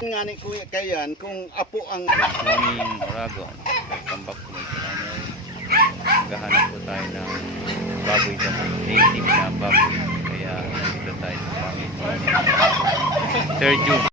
Nga ni kuya kayan kung apo ang Morning, Oragon. Welcome back to my channel. Naghahanap po tayo ng baboy damo. Native na baboy. Kaya dito tayo sa pangit. 3rd June.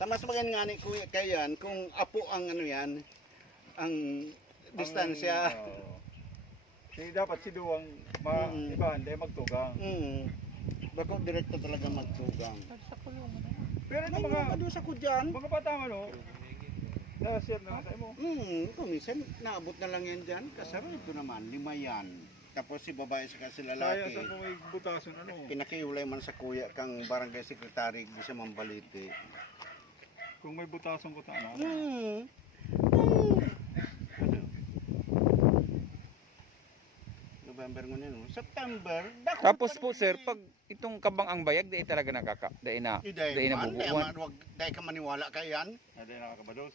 Tamas bagay nga ni kuya kayan kung apo ang ano yan ang distansya. Hindi dapat si Duwang ibahan dahil magtugang. Bako direkto talaga magtugang. Pero ito May mga mga doon sa kudyan. patama no, na-share na sa mo. Kuminsan naabot na lang yan dyan. Kasaro ito naman, 5 yan. Tapos si babae sa kasi Kaya lalaki. sa kung may butason ano. Pinakiulay man sa kuya kang barangay secretary di sa Mambaliti. Kung may butason ko tama. November mo no? September. dako Tapos pa po rin sir, eh. pag itong kabang ang bayag, di talaga di na Iday man, bubuan. dahil ka maniwala ka yan. Hindi nakakabados.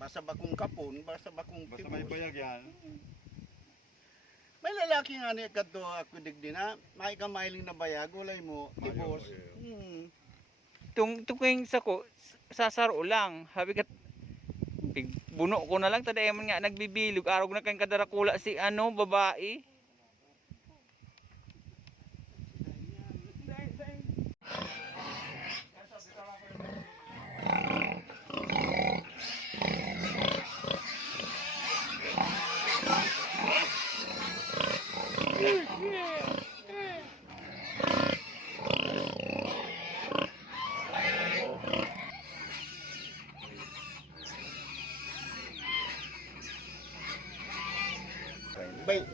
Basta bakong kapon, basta bakong Basta may tibos. bayag yan. May lalaki nga ni kadto ako digdi na, may kamailing na bayag, ulay mo, tibos. Tung sako, sasaro lang. Habi kat buno ko na lang taday man nga nagbibilog araw na kayong kadarakula si ano babae.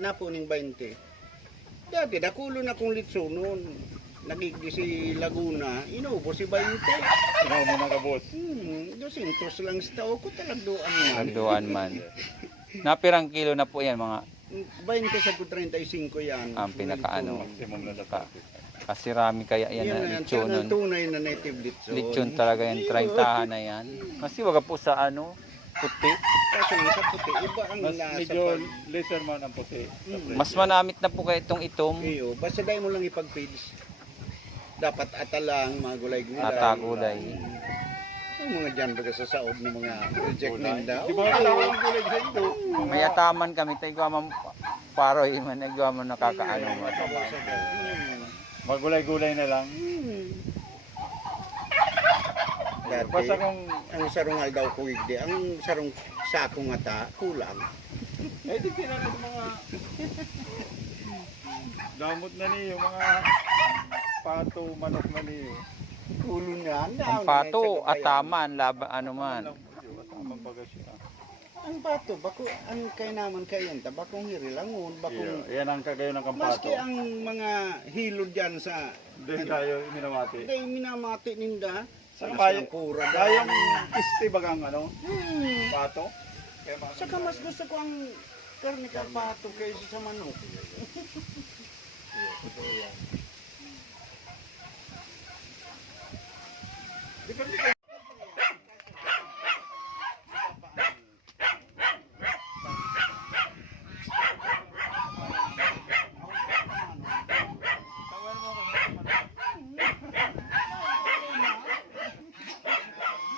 Napuning 20. Dati dakulo na kong litso noon. Nagigdi si Laguna, inubo si 20. Sinaw mo na kabos. 200 lang sa tao ko talagduan man. Anduan man. Napirang kilo na po yan mga 20 sa 35 yan. ang pinakaano. Maximum na Ka, dapat. kasi rami kaya yan na lechon nun. Tunay na native litso. Lechon talaga yan, 30 na yan. Kasi wag po sa ano, puti. Kasi sa puti, iba ang Mas lasa. medyo lesser man ang puti. Mas manamit na po kaya itong itom. Iyo, basta dahil mo lang ipag-feeds. Dapat atalang, mga gulay-gulay. Atagulay. Ang mga dyan baga sa saod ng mga reject ninda. Di ba kailangan ang gulig sa ito? May ataman kami, tayo gaman paroy man, gaman nakakaano mo. Magulay-gulay na lang. Dati, Basta kung ang sarungal daw kuwigdi, ang sarong sakong ata, kulang. di kinala sa mga damot na niyo, mga pato, manok na niyo. Kulo na. Ang pato, ataman, laban, ano man. Tamang baga siya. Ang pato, bako, ang kay naman kayan, bakong hirilangon, bakong... Yan ang kagayo ng kampato. Maski ang mga hilod dyan sa... Doon tayo minamati. Dahil minamati ninda, Sa sa kayo, pura kayang isti bagang ano, pato. Kaya Saka mas gusto ko ang karne ka pato kaysa sa manok. Depende kayo.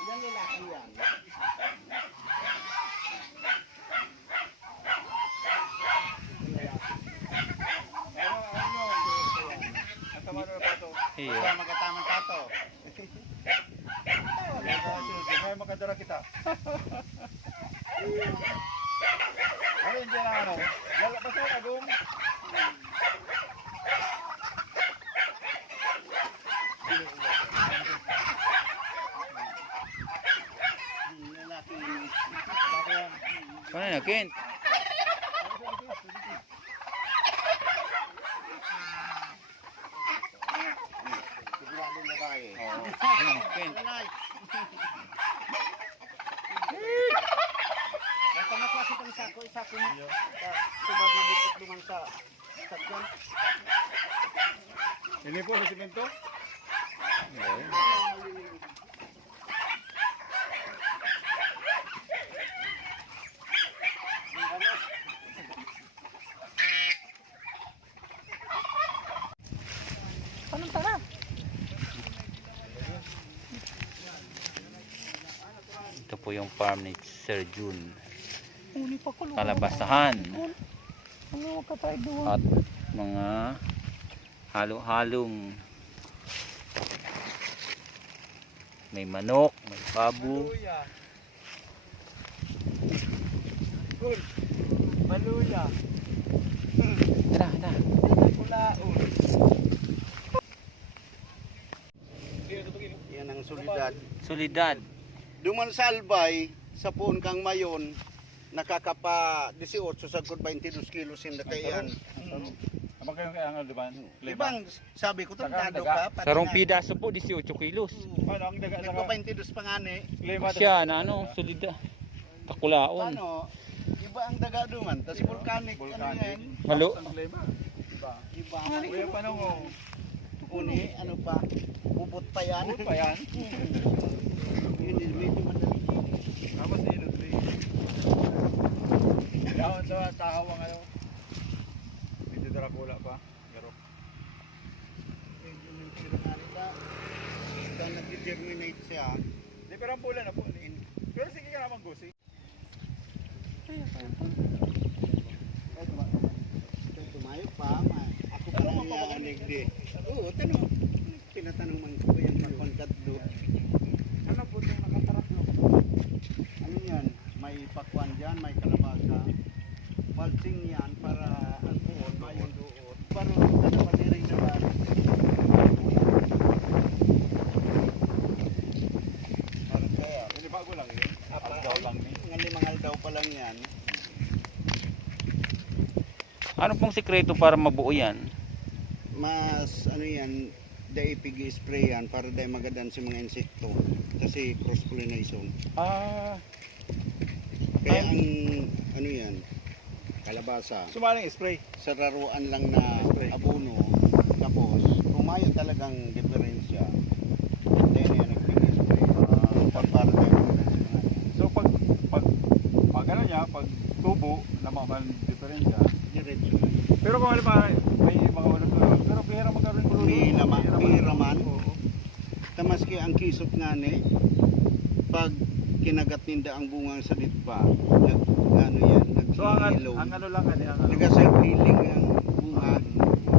Yan lalaki yan. Ang tama na pato. Iyo. Kaya magkatamang pato. Ngayon makadara kita. Ano yung dyan ano? Lala pa sa agong. Lalaki. Ano na, Kent? Siguradong babae. Ayun, Kent. Lalay. sasakyan. Hindi po sa simento. Ito po yung farm ni Sir Jun. Kalabasahan. At mga halo-halong may manok, may babo. Maluya. Tara, tara. Kulaon. Yan ang solidad. Solidad. Duman sa Albay, sa puon kang mayon, nakakapa 18 sa 22 kilos yung lakayan. Abang kayo kaya nga diba? Ibang sabi ko tandado Daga. ka. Sarong pidaso po 18 kilos. Ano ang daga Nagpa 22 pa nga ni. Siya na ano, solida. Takulaon. Paano? Iba ang daga duman. Tapos volcanic. Ano yan? Malo. Diba? Iba. Kuya panong Uni, ano pa? Bubot pa yan. Bubot pa yan. Yun, medyo madali. Tapos inot rin. Daon sa tahawa ngayon. Medyo Dracula pa. Pero Medyo nga nila. Ito nag-germinate siya. di pero ang pula na po. Pero sige ka naman gusi. Tumayo pa. Ako pa lang nakanig di. Oo, tanong. Tinatanong man ko yung makongkat do. Ano po itong nakatarap no? Ano yan? May pakwan dyan, may kalabasa. Balsing yan para ang buon, mayong doon. Pero ano madiring naman. Para kaya. Hindi bago lang yun. Aldaw lang ni. Nga limang aldaw pa lang yan. Ano pong sikreto para mabuo yan? Mas ano yan, dahil pig-spray yan para dahil magadan sa mga insekto. Kasi cross-pollination. Ah, Kaya ang ano yan, kalabasa. sumaling spray. Sa laruan lang na abono. Tapos, kumayo talagang diferensya. Dahil yan nag-pig-spray. Para dahil magadan sa mga So pag ano niya, pag tubo, naman diferensya. diretso na. Pero kung halimbawa may mga ulot-ulot, pero pihira magkaroon ulot. Pihira man. Tamaski ang kisot nga ni, pag kinagat ninda ang bunga sa ditpa, ano yan, So ang nag-yellow. ano lang ani ang ano. Nag-self-healing ang bunga.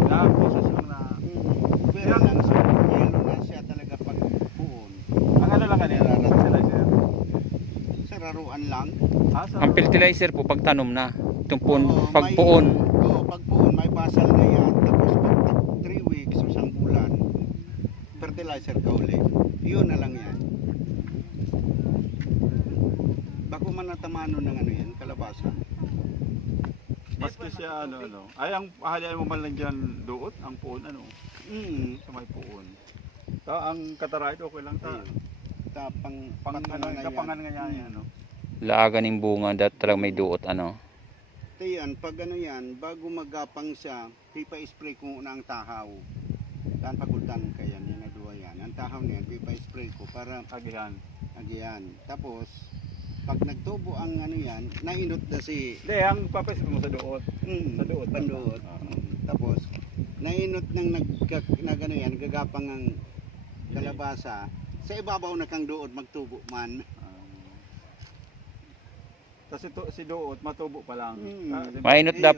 Na process lang na. Pero lang sa yellow na siya talaga pag puon. Ang ano lang ani fertilizer. Sa laruan lang. Sa Ang fertilizer po pagtanom na. Itong puon, Oo, pagpuon. Oo, pagpuon, may basal na yan. Tapos pag 3 weeks o isang bulan, fertilizer ka uli. Yun na lang yan. Bako man natamano ng ano yan, kalabasa. Maski siya ano. Ay ang ahalian mo man lang diyan duot ang puon ano. Sa may puon. Ta ang kataray okay lang ta. Tapang Pang ano kapangan nga yan ano. Laagan ng bunga dat talagang may duot ano. Yan, pag ano yan, bago magapang siya, pipa-spray ko na ang tahaw. Saan pagultan ka yan, yan na duwa yan. Ang tahaw niyan, pipa-spray ko para Agihan. agyan. Tapos, pag nagtubo ang ano yan, nainot na si Hindi ang papes mo sa duot. Sa duot. panduot. Ah. Tapos, nainot ng nagano yan, gagapang ang kalabasa. Sa ibabaw na kang duot, magtubo man. Kasi si duot matubo pa lang.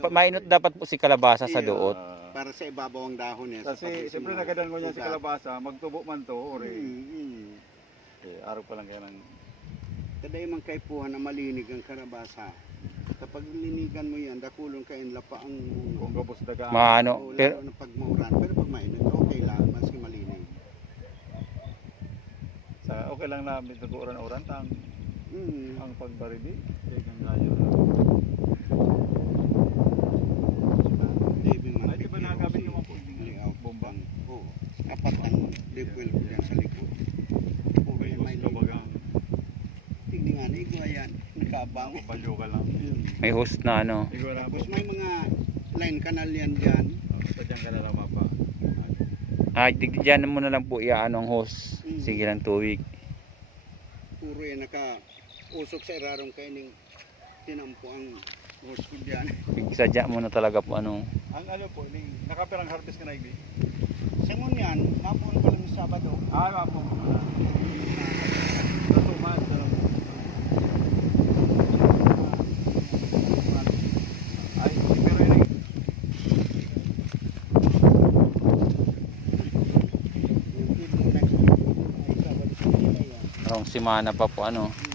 Mainot dapat po si kalabasa sa duot. Para sa ibabaw ang dahon niya. Kasi siyempre nagadan mo niya si kalabasa, magtubo man to ore. Araw pa lang kaya ng Taday man kay puha na malinig ang kalabasa. Kapag linigan mo yan, dakulong kain lapa ang kung gabos daga. Maano, pero na pagmauran. Pero pag mainit, okay lang, maski malinig. Sa okay lang na medyo uran-uran tang ang pagbaridi. Kaya kang gayo. Ay, di ba nagamit yung mga Liaw, bombang? Oo. Apat ang deep well ko yan sa likod. Okay, may bagang tingnan, ikaw yan. Nakabang. balyo ka lang. May host na ano. Igora Tapos may mga line canal yan dyan. So dyan ka na lang mapa. Diyan mo na lang po iaano ang hose. Sige lang tubig. Puro yan naka-usok sa irarong kayo ning tinampo ang hose ko dyan. Sadya mo na talaga po ano. Ang ano po, nakapirang harvest ka na ibi? Sangon yan, napuon ko lang sa Sabado. Mapo. Natuman. Ay, pero yun Next week, ay Sabado sa yan. Arong simana pa po ano.